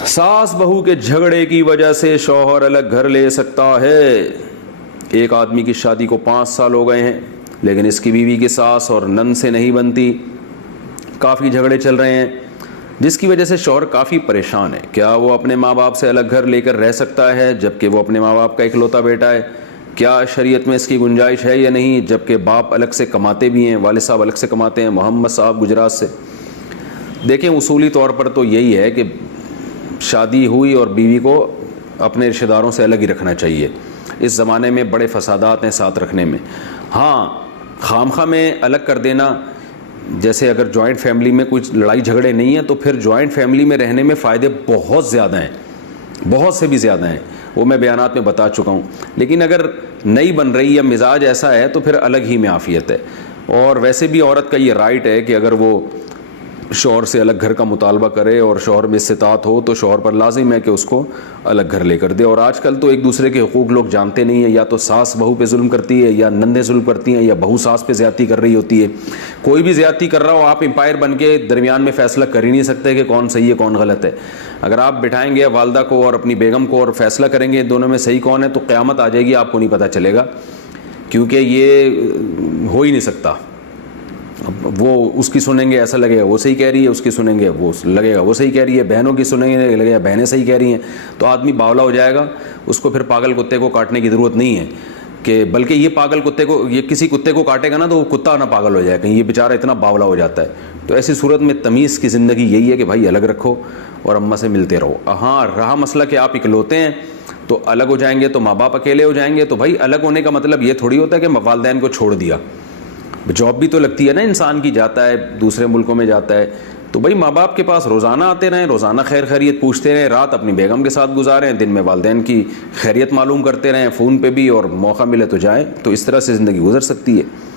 सास बहू के झगड़े की वजह से शौहर अलग घर ले सकता है। एक आदमी की शादी को 5 साल हो गए हैं, लेकिन इसकी बीवी की सास और नंद से नहीं बनती। काफ़ी झगड़े चल रहे हैं, जिसकी वजह से शौहर काफ़ी परेशान है। क्या वो अपने माँ बाप से अलग घर लेकर रह सकता है, जबकि वो अपने माँ बाप का इकलौता बेटा है? क्या शरीयत में इसकी गुंजाइश है या नहीं, जबकि बाप अलग से कमाते भी हैं, वालिद साहब अलग से कमाते हैं, मोहम्मद साहब गुजरात से। देखें, उसूली तौर पर तो यही है कि शादी हुई और बीवी को अपने रिश्तेदारों से अलग ही रखना चाहिए। इस ज़माने में बड़े फसादात हैं साथ रखने में। हाँ, खामखा में अलग कर देना, जैसे अगर जॉइंट फैमिली में कुछ लड़ाई झगड़े नहीं हैं तो फिर जॉइंट फैमिली में रहने में फ़ायदे बहुत ज़्यादा हैं, बहुत से भी ज़्यादा हैं, वो मैं बयानात में बता चुका हूँ। लेकिन अगर नहीं बन रही या मिजाज ऐसा है तो फिर अलग ही में आफियत है। और वैसे भी औरत का ये राइट है कि अगर वो शौहर से अलग घर का मुतालबा करे और शौहर में इस्तिताअत हो तो शौहर पर लाजिम है कि उसको अलग घर लेकर दे। और आजकल तो एक दूसरे के हुकूक लोग जानते नहीं है, या तो सास बहू पे जुल्म करती है, या नंदे जुल्म करती हैं, या बहू सास पे ज़्यादती कर रही होती है। कोई भी ज़्यादती कर रहा हो, आप एम्पायर बन के दरमियान में फ़ैसला कर ही नहीं सकते कि कौन सही है कौन गलत है। अगर आप बिठाएंगे वालदा को और अपनी बेगम को और फैसला करेंगे दोनों में सही कौन है, तो क़यामत आ जाएगी, आपको नहीं पता चलेगा, क्योंकि ये हो ही नहीं सकता। वो उसकी सुनेंगे ऐसा लगेगा वो सही कह रही है, उसकी सुनेंगे वो लगेगा वो सही कह रही है, बहनों की सुनेंगे लगेगा बहनें सही कह रही हैं, तो आदमी बावला हो जाएगा। उसको फिर पागल कुत्ते को काटने की ज़रूरत नहीं है, कि बल्कि ये पागल कुत्ते को, ये किसी कुत्ते को काटेगा ना तो वो कुत्ता ना पागल हो जाएगा, ये बेचारा इतना बावला हो जाता है। तो ऐसी सूरत में तमीज़ की ज़िंदगी यही है कि भाई अलग रखो और अम्मा से मिलते रहो। हाँ, रहा मसला कि आप इकलौते हैं तो अलग हो जाएंगे तो माँ बाप अकेले हो जाएंगे, तो भाई अलग होने का मतलब ये थोड़ी होता है कि वालिदैन को छोड़ दिया। जॉब भी तो लगती है ना, इंसान की जाता है दूसरे मुल्कों में जाता है, तो भाई माँ बाप के पास रोज़ाना आते रहें, रोज़ाना खैर खैरियत पूछते रहें, रात अपनी बेगम के साथ गुजारें, दिन में वालिदैन की खैरियत मालूम करते रहें फ़ोन पे भी, और मौका मिले तो जाएं। तो इस तरह से ज़िंदगी गुजर सकती है।